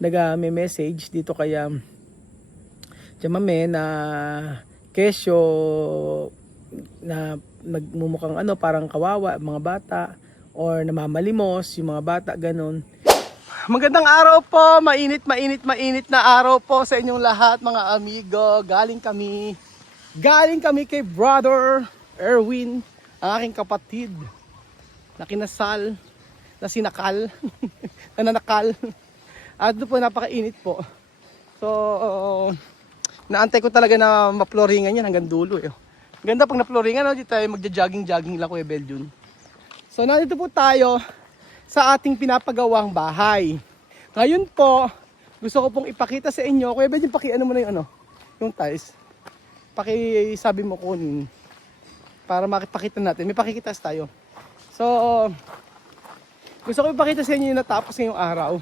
may message dito kaya Chamame na kesyo na nagmumukhang parang kawawa mga bata or namamalimos yung mga bata ganun. Magandang araw po, mainit na araw po sa inyong lahat mga amigo. Galing kami kay Brother Erwin, ang aking kapatid na kinasal, na sinakal, na nanakal. At doon po napakainit po. So, naantay ko talaga na maploringan yan hanggang dulo. Ganda pag naploringan, no? Dito tayo magja-jogging lang Kuya Beljun. So, nandito po tayo sa ating pinapagawang bahay. Ngayon po, gusto ko pong ipakita sa inyo. Kuya Beljun, pakiano mo na yung tiles. Sabi mo kunin para makipakita natin. May pakikitas tayo. So, gusto ko ipakita sa inyo yung natapos ngayong araw.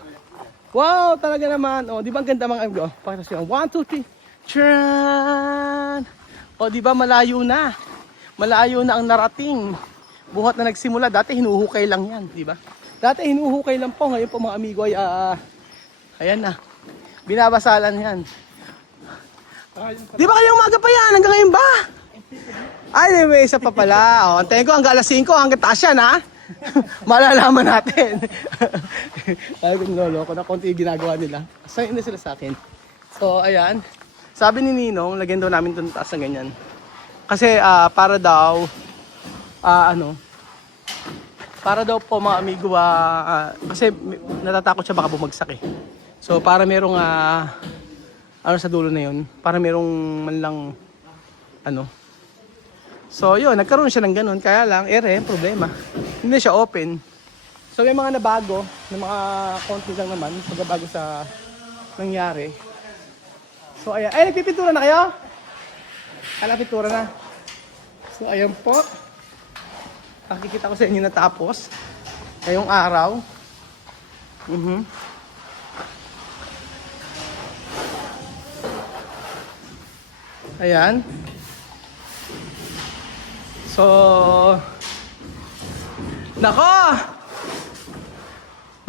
Wow, talaga naman. Di ba ang ganda mga amigo? Pakita sa inyo. 1, 2, 3. Tcharan! Di ba malayo na? Malayo na ang narating. Buhat na nagsimula. Dati hinuhukay lang yan, di ba? Dati hinuhukay lang po. Ngayon po mga amigo ay ayan na. Binabasalan yan. Di ba kayo umaga pa yan? Hanggang ngayon ba? Ay, may isa pa pala. Antayin ko hanggang alas 5 hanggang taas yan ha. Malalaman natin. Ay, kung lolo ko na konti yung ginagawa nila. Asayin na sila sa akin. So, ayan. Sabi ni Ninong, lagyan daw namin doon taas na ganyan. Kasi para daw, para daw po mga amigo, kasi natatakot siya baka bumagsak eh. So, para merong, sa dulo na yun, para merong manlang, So, yun, nagkaroon siya ng ganun. Kaya lang, problema. Hindi siya open. So, may mga nabago, na mga konti lang naman, pagbabago sa nangyari. So, ayan. Ay, nagpipintura na kayo? Pintura na. So, ayan po. Nakikita ko sa inyo natapos. Ngayong araw. Ayan. So, nako!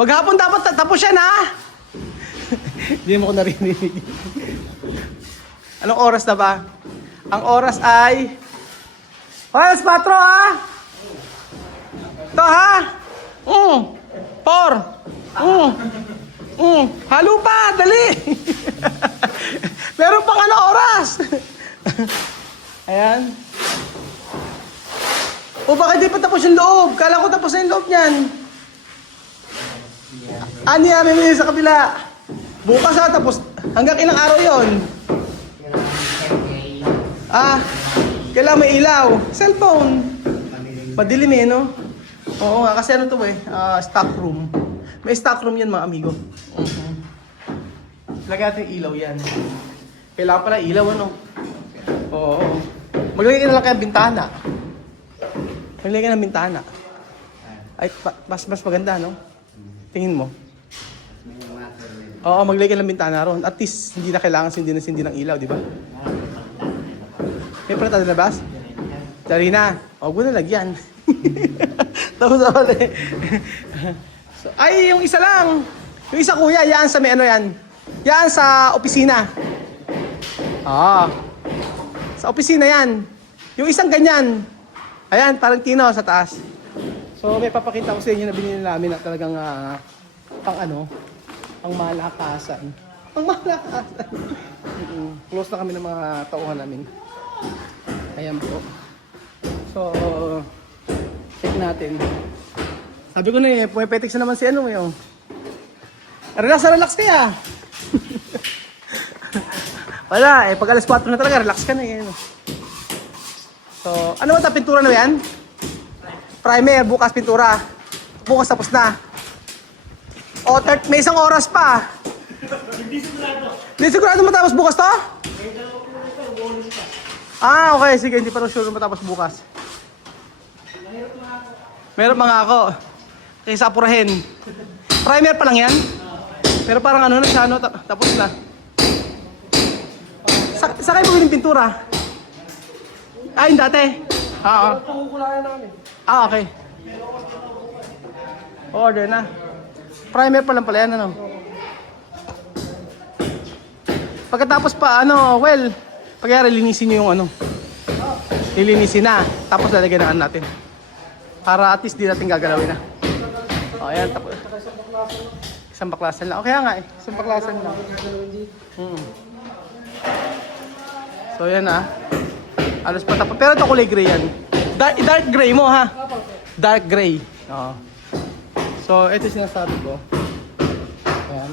Maghapon dapat tapos yan ha! Hindi mo ko narinig. Anong oras na ba? Ang oras ay alas 4 ha? Ito ha? 4 halo pa, dali! Meron pang oras? Ayan. Bakit di pa tapos yung loob? Kala ko tapos na yung loob niyan. Nangyari mo sa kabila? Bukas tapos. Hanggang ilang araw yon? Kailangan may ilaw. Cellphone. Madilim no? Oo nga, kasi stock room. May stock room yan mga amigo. Lagyan natin ilaw yan. Kailangan pala ilaw Oo. Maglagay ka na lang kaya bintana. Maglagay ka ng bintana. Ay, mas maganda, no? Tingin mo. Oo, maglagay ka ng bintana ron. At least, hindi na kailangan sindi ng ilaw, di ba? May prata na labas? Dari na. Huwag mo na lagyan. Tapos ulit. So, ay, yung isa lang. Yung isa kuya, yan sa may yan. Yan sa opisina. Sa opisina yan. Yung isang ganyan. Ayan, parang tino sa taas. So, may papakita ko sa inyo na binili namin na talagang pang malakasan. Pang malakasan. Close na kami ng mga tauhan namin. Ayan po. So, check natin. Sabi ko na pumipetik na naman si yung. Relax kaya. Wala, pag alas 4 na talaga, relax ka na So, ano ba pintura na yan? Primer, bukas pintura. Bukas tapos na. May isang oras pa. Hindi sigurado matapos bukas to? Okay, sige, hindi pa rin sure matapos bukas. Meron mga ako. Kaysa apurahin. Primer pa lang yan? Pero parang tapos na. Sa kayo mo pintura? Yung dati? Pangukulayan namin. Okay. Order na. Primer pa lang pala yan, Pagkatapos pa, pagyari, linisin nyo yung lilinisin na. Tapos lalagyan na natin. Para at least di natin gagalawin na. O, ayan, tapos. Isang baklasan lang. O, kaya nga isang baklasan lang. So, yan alos pa tapos. Pero ito kulay gray yan. Dark gray mo, ha? Dark gray. Oo. So, ito yung sinasabi ko. Ayan.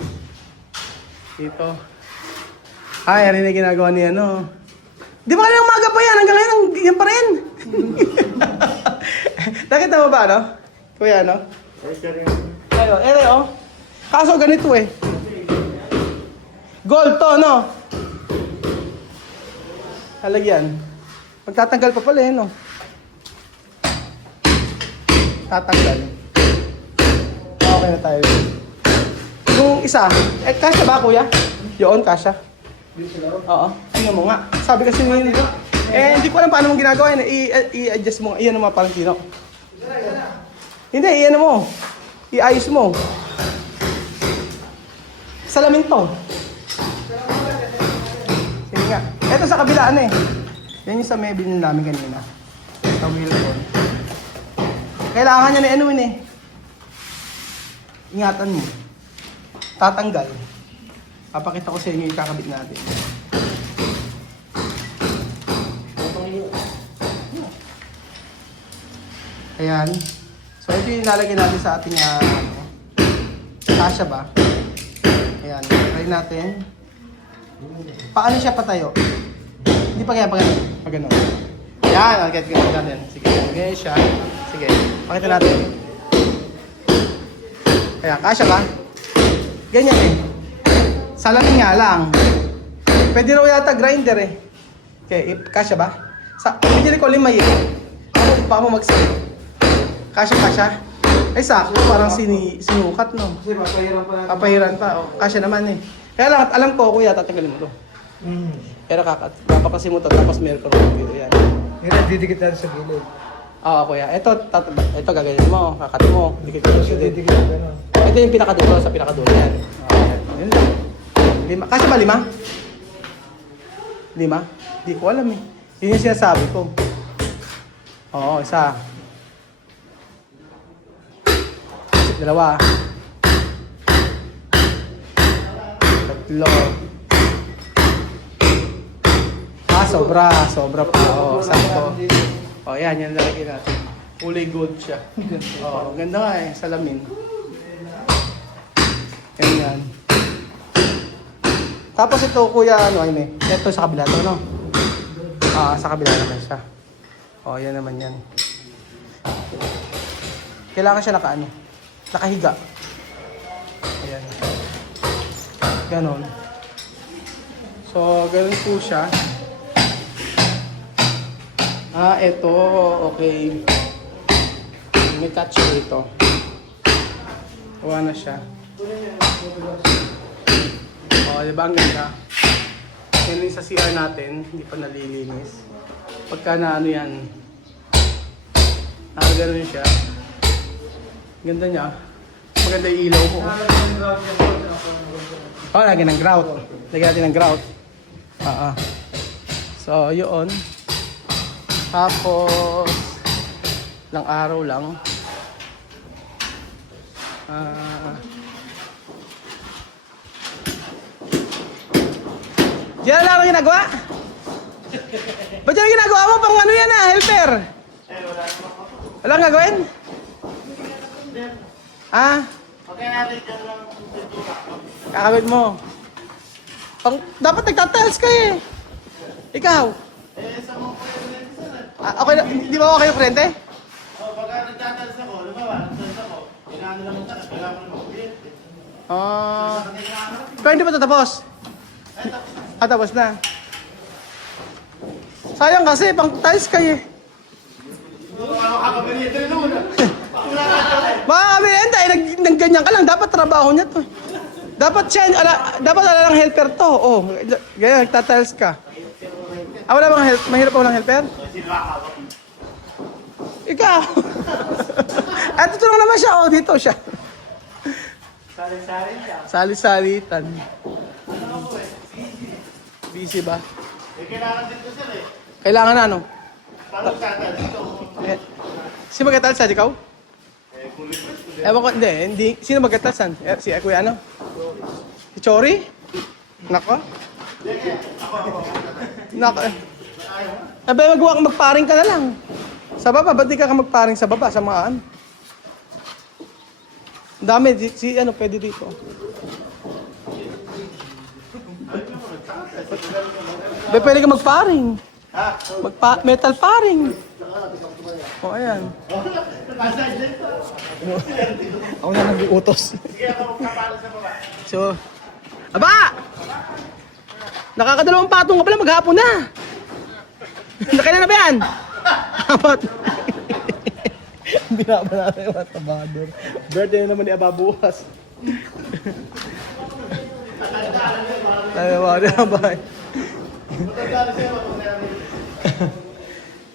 Dito. Ay, yan yung ginagawa niya, Di ba kanina umaga pa yan? Hanggang ngayon, yan pa rin. Nakita mo ba, Kuya, Ayun, Kaso ganito Gold to, Halagyan. Magtatanggal pa pala, Tatanggal. Okay na tayo. Yung isa, kasya ba, kuya? Yun, kasya. Oo. Tingnan mo nga. Sabi kasi ngayon dito. Hindi ko alam paano mong ginagawa yun. I-adjust mo. Iyan naman parang tino. Hindi, iyan mo. I-ayos mo. Salamin to. Sige nga. Ito sa kabilaan Yan yung sa may binili namin kanina. Sa wheelbone. Kailangan niya na ingatan mo. Tatanggal. Papakita ko sa inyo yung kakabit natin. Ayan. So ito yung ilalagay natin sa ating kasya ba? Ayan. Try natin. Paano siya patayo? Hindi pa kaya pag gano'n. Ayan. Get natin. Sige. Ganyan siya. Sige. Pakita natin. Ayan. Kasya ba? Ganyan Salamin nga lang. Pwede raw yata grinder Okay, kasya ba? Pinili ko 5 Pa mo mag-save. Kasya. Ay sakto, parang sinukat Papahiran pa. Kasya naman Kaya lang, alam ko, kuya, tatanggalin mo to. Pero papakasin mo to, tapos meron ka rin dito. Yan. Didikit natin sa gilid. Oo, kuya. Ito gagayin mo, kakati mo. Dikit mo siya din. Ito yung pinakadulo, sa pinakadulo yan. Yun lang. 5. Kasya ba 5? 5? Di ko alam Yun yung sinasabi ko. Oo, isa. 2. 3. Sobra pa. Oo, sakto. Yan lalagyan natin. Kulay gold siya. Ganda nga salamin. Yan. Tapos ito, kuya, ito sa kabila to, sa kabila naman siya. Yan naman yan. Kailangan siya nakahiga. Ayan. Ganon. So, ganon po siya. Ito, okay. May touch dito. Kuha na siya. Diba ang ganda? Yan yung sa CR natin, hindi pa nalilinis. Pagka na yan. Gano'n siya. Ganda niya. Maganda yung ilaw ko. Lagyan ng grout. Lagyan natin ng grout. So, yun. Tapos, lang araw lang. Diyan lang ang ginagawa? Ba't yan ang ginagawa mo? Pang yan helper? Walang gagawin? Okay natin dyan lang. Kakabit mo. Dapat nagtatiles ka Ikaw? Sa mga Okay, di ba okay yung frente? pagka nagtatalis ako, nagtalis ako, kailangan lang ang taas, kailangan lang mag-bit. Pero hindi pa ito tapos? Tapos na. Sayang kasi, pang tiles kayo Kakabinito rin naman. Makakabinita nagganyan ka lang. Dapat trabaho niya to. Dapat siya, dapat lang helper to. Ganyan, nagtatiles ka. Wala bang help? Mahirap pa walang helper? Ikaw! At tutulong naman siya. Dito siya. Sali-sali siya. Sali-salitan. Busy ba? Eh, kailangan din ko sir eh. Kailangan na ano? Paano tatal dito? Eh, sino magkatalsan? Ikaw? Eh, kung request ko Ewan ko, hindi. Sino magkatalsan? Si Kuya ano? Si Chori? Nako? Nako. Abay, magparing ka na lang. Sa baba, ba't di ka magparing sa baba? Sa mga ano? Ang dami, si ano, pwede dito. Abay, pwede ka magparing. Ha? Metal paring. O, ayan. Ako na nag-utos. Sige, ako magpapalo sa baba. So, aba! Nakakadalawang patong ka pala, maghapon na. Nakailan na ba yan? Apat. Hindi na ba natin yung matabador? Birthday naman ni Aba bukas. Tayo ba? Di ba?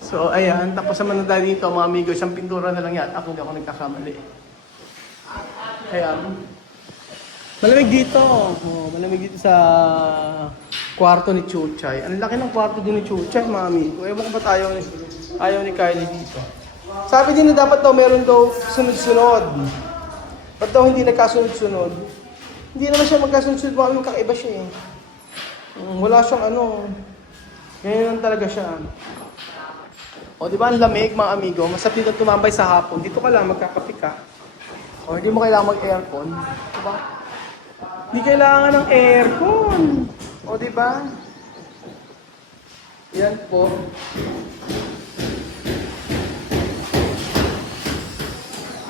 So, ayan. Tapos naman na tayo dito, mga amigo. Isang pintura na lang yan. Ako hindi ako nagkakamali. Ayan. Malamig dito. Oh, malamig dito sa kwarto ni Chuchay. Ang laki ng kwarto din ni Chuchay, mga amigo. Ewan ko ba ayaw ni Kylie dito. Sabi din na dapat daw meron daw sunod-sunod. Ba't daw hindi nagkasunod-sunod? Hindi naman siya magkasunod-sunod. Mga amigo, kakaiba siya eh. Wala siyang ano. Ganyan lang talaga siya. O, di ba ang lamig, mga amigo? Masarap dito tumambay sa hapon. Dito ka lang, magkakape ka. O, hindi mo kailangan mag-aircon. Diba? Hindi kailangan ng aircon. O, di ba? Yan po.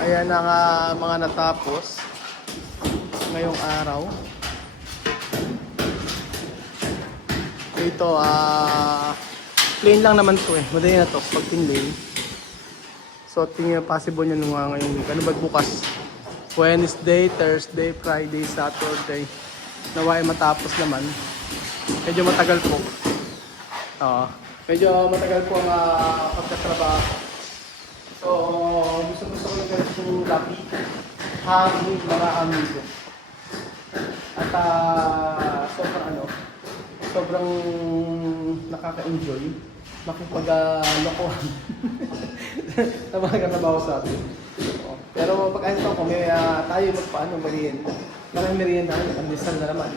Ayan ang mga natapos ngayong araw. Ito, plain lang naman to eh. Madali na to, pag tinlane. So, tingin possible nyo nung ngayong week. Ano ba bukas? Wednesday, Thursday, Friday, Saturday. Naway matapos naman. Medyo matagal po. Medyo matagal po ang pagkatrabaho. So, gusto ko yung ganitong labi. Hangin mga amigo. At sobrang nakaka-enjoy. Makipag-lokohan. Tama ka na ba ako sabi? Pero pag ano ko, may tayo magpaano, merienda. Parang merienda na, pandesal na naman.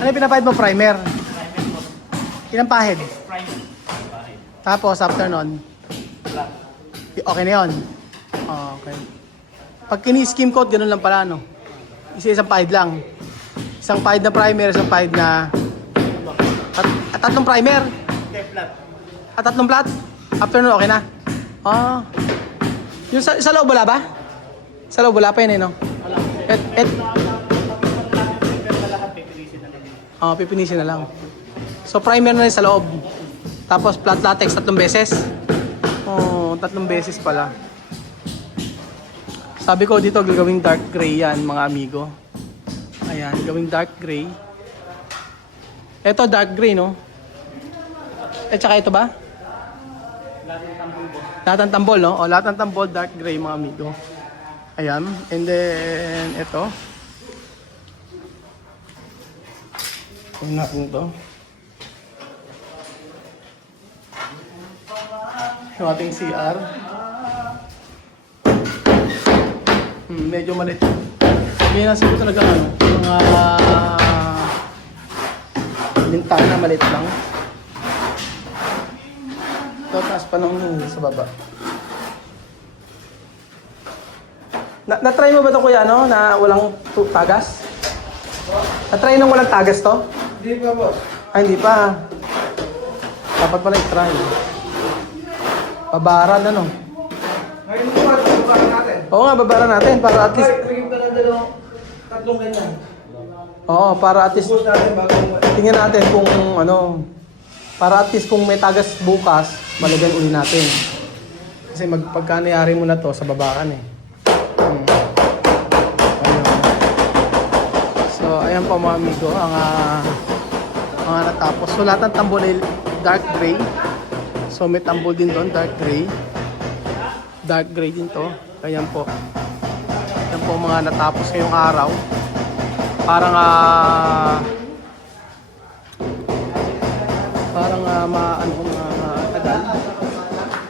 Ano yung pinapahid mo? Primer? Ilang pahid? Primer. Tapos, after nun? Okay na yun? Okay. Pag kini-skim coat, ganun lang pala, no? Isang pahid lang. Isang pahid na primer, isang pahid na... At tatlong primer? Okay, flat. At tatlong plat? After nun, okay na? Yung sa loob wala ba? Sa loob wala pa yun eh, no? Wala. Pipinisin na lang. So, primer na rin sa loob. Tapos, flat latex, 3 beses. 3 beses pala. Sabi ko dito, gagawing dark gray yan, mga amigo. Ayan, gawing dark gray. Ito, dark gray, no? Tsaka ito ba? Lahat ng tambol, no? Lahat ng tambol, dark gray, mga amigo. Ayan. And then, ito. Kung natin ito. Yung ating CR. Medyo maliit. May nasa ko talaga mga bintana maliit lang. Ito, taas pa nung sa baba. Na-try mo ba ito kuya, no? Na walang tagas? Na-try nung walang tagas to? Hindi pa, boss. Ay, hindi pa. Dapat pala i-try. Babaran, ano? Ngayon mo ba, babaran natin? Oo nga, babaran natin para at least... Bigyan ka ng tatlong ganyan. Oo, para at least... Bus natin bago Tingnan natin kung ano... Para at least kung may tagas bukas, malagyan uli natin. Kasi pagka nangyari mo na to, sa babakan eh. Ayun. So, ayan po mga amigo, ang mga natapos. So, lahat ng tambol ay dark gray. So, may tambol din doon, dark gray. Dark gray din to. Ayan po. Ayan po mga natapos ngayong araw. Parang tagal.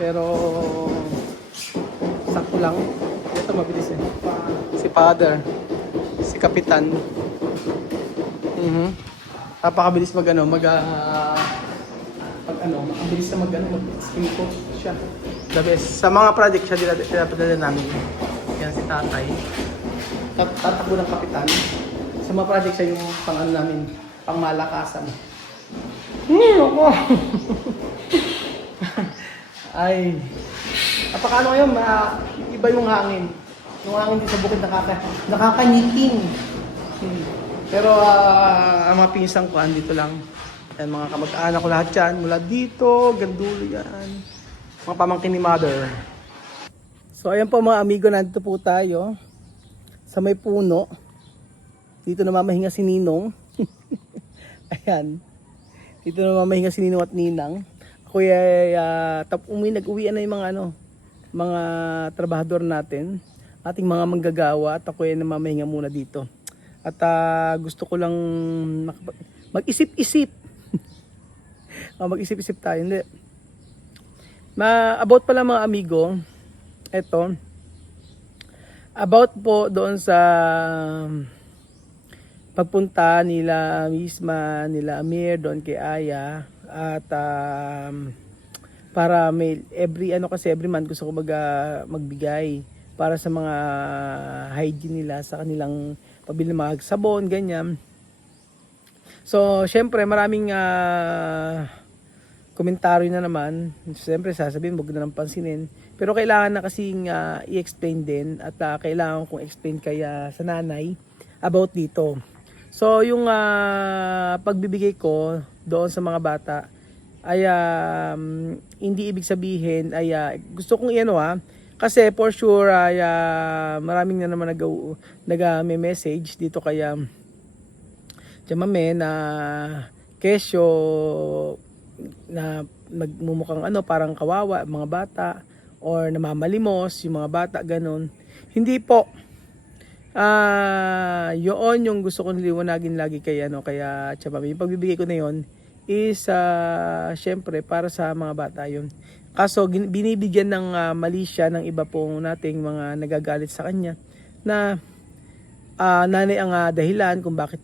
Pero sakto lang. Ito mabilis eh. Si Father, si Kapitan. Napakabilis mag mabilis na mag-skin coat siya. The best. Sa mga project siya dila namin. Yan si Tatay. Tatakbo ng Kapitan. Sa mga project siya yung namin, pang malakasan. Ako. Ay. Napakano ngayon, iba yung hangin. Yung hangin dito sa bukid nakakanyiting. Pero ang mga pinsang ko andito lang. Yan, mga kamag-anak ko lahat yan. Mula dito, gandulo yan. Mga pamangkin ni Mother. So ayan po mga amigo, nandito po tayo. Sa may puno. Dito namamahinga si Ninong. Ayan. Dito namamahinga si Ninong at Ninang. Ako ay nag-uwian na yung mga trabahador natin. Ating mga manggagawa. At ako ay namamahinga muna dito. At gusto ko lang mag-isip-isip. Mag-isip-isip tayo. Hindi. About pala mga amigo, eto, about po doon sa pagpunta nila Misma, nila Amir doon kay Aya. At para may every month gusto ko magbigay para sa mga hygiene nila sa kanilang pabili ng mga sabon, ganyan. So, syempre, maraming komentaryo na naman. Syempre, sasabihin, huwag na lang pansinin. Pero kailangan na kasing i-explain din at kailangan kong explain kaya sa nanay about dito. So, yung pagbibigay ko doon sa mga bata ay hindi ibig sabihin ay gusto kong kasi for sure ay maraming na naman nag-message dito kaya Chamame na kesyo na magmumukhang parang kawawa mga bata or namamalimos yung mga bata ganun. Hindi po. Yun yung gusto kong liwanagin lagi kaya Chamame. Yung pagbibigay ko na yun is syempre para sa mga bata yun. Kaso binibigyan ng mali siya ng iba pong nating mga nagagalit sa kanya na nanay ang dahilan kung bakit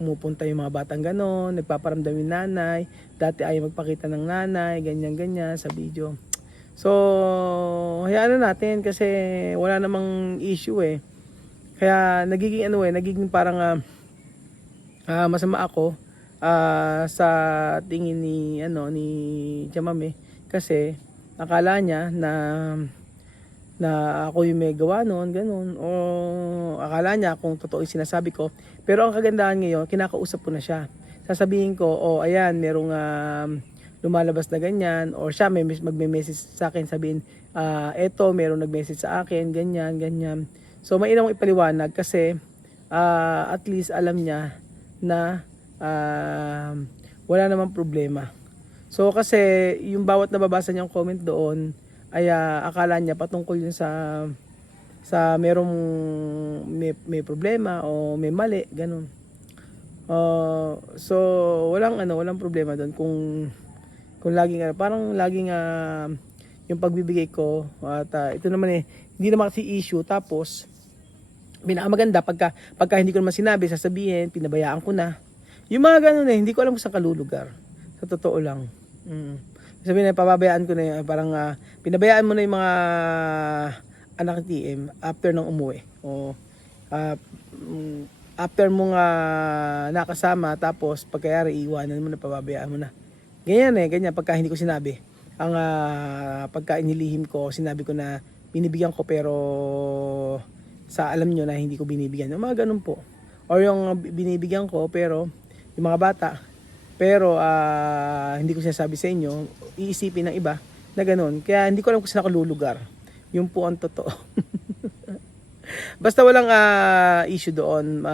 pumupunta yung mga batang ganon, nagpaparamdam yung nanay, dati ayaw magpakita ng nanay, ganyan-ganyan sa video. So, hayaan na natin kasi wala namang issue eh. Kaya nagiging parang masama ako sa tingin ni Chamame. Kasi akala niya na ako yung may gawa noon, ganun. O akala niya kung totoo yung sinasabi ko. Pero ang kagandahan ngayon, kinakausap ko na siya. Sasabihin ko, ayan, merong lumalabas na ganyan. Or siya may magme-message sa akin, sabihin, eto, merong nag-message sa akin, ganyan, ganyan. So mainam ipaliwanag kasi at least alam niya na wala namang problema. So kasi yung bawat nababasa niyang comment doon ay akala niya patungkol yun sa merong may problema o may mali, ganun. So walang problema doon kung laging parang laging yung pagbibigay ko at ito naman hindi naman kasi issue. Tapos pinakamaganda pagka hindi ko naman sinabi, sasabihin pinabayaan ko na. Yung mga ganun hindi ko alam kung saan kalulugar. Sa totoo lang. Sabihin pababayaan ko na parang pinabayaan mo na yung mga anak ni TM after nang umuwi. O after mong nakasama tapos pagkayari iwanan mo na, pababayaan mo na. Ganyan ganyan pagka hindi ko sinabi. Ang pagka inilihim ko, sinabi ko na binibigyan ko pero sa alam nyo na hindi ko binibigyan. Yung mga ganun po. Or yung binibigyan ko pero yung mga bata pero hindi ko sinasabi sa inyo, iisipin ng iba na ganun. Kaya hindi ko alam kung saan ako lulugar. Yun po ang totoo. Basta walang issue doon.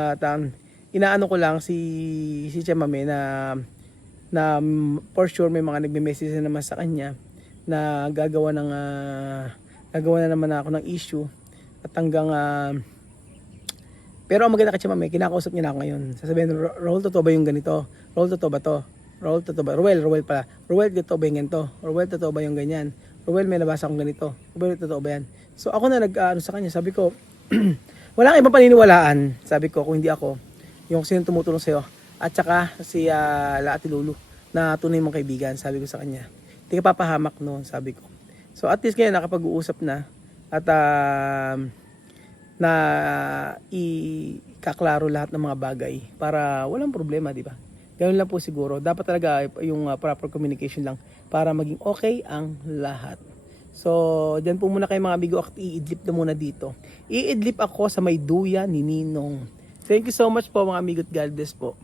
Inaano ko lang si Chamame na for sure may mga nagme-message na naman sa kanya na gagawa na naman ako ng issue at hanggang Pero ang maganda kay Mami, kinakausap niya na ako ngayon. Sasabihin, Roel, totoo ba yung ganito? Roel, totoo ba to? Roel, totoo ba? Ruel pala. Ruel, totoo ba yung ganito? Ruel, totoo ba yung ganyan? Ruel, may nabasa akong ganito. Ruel, totoo ba yan? So ako na nag-ano sa kanya, sabi ko, wala kang ibang paniniwalaan, sabi ko, kung hindi ako, yung sino tumutulong sa'yo, at saka si Ate Lulu, na tunay mong kaibigan, sabi ko sa kanya. Hindi ka papahamak noon, sabi ko. So at least ngayon, nakapag-uusap na, at na ikaklaro lahat ng mga bagay para walang problema, di ba? Ganun lang po siguro. Dapat talaga yung proper communication lang para maging okay ang lahat. So, dyan po muna kayo mga amigo at iidlip na muna dito. Iidlip ako sa may duya ni Ninong. Thank you so much po mga amigo at God bless po.